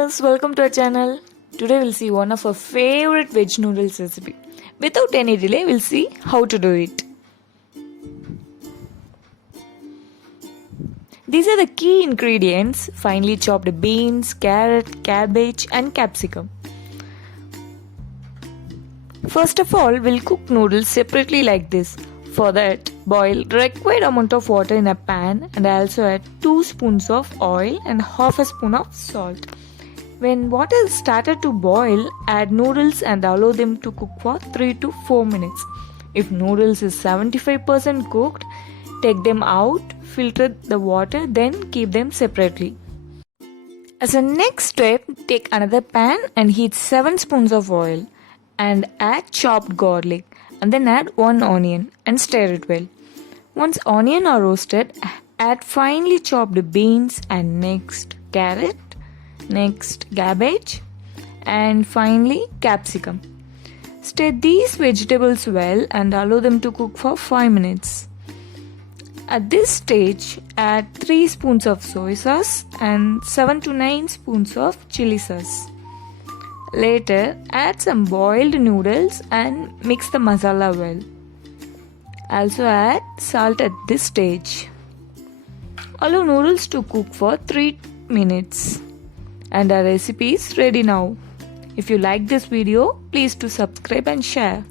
viewers, welcome to our channel. Today we'll see one of our favorite veg noodles recipe. Without any delay, we'll see how to do it. These are the key ingredients: finely chopped beans, carrot, cabbage and capsicum. First of all, we'll cook noodles separately like this. For that, boil required amount of water in a pan and also add 2 spoons of oil and half a spoon of salt. When water started to boil, add noodles and allow them to cook for 3 to 4 minutes. If noodles is 75% cooked, take them out, filter the water, then keep them separately. As a next step, take another pan and heat 7 spoons of oil and add chopped garlic. And then add 1 onion and stir it well. Once onion are roasted, add finely chopped beans and next carrot, next cabbage and finally capsicum. Stir these vegetables well and allow them to cook for 5 minutes. At this stage, add 3 spoons of soy sauce and 7 to 9 spoons of chili sauce. Later, add some boiled noodles and mix the masala well. Also add salt at this stage. Allow noodles to cook for 3 minutes. And our recipe is ready now. If you like this video, please do subscribe and share.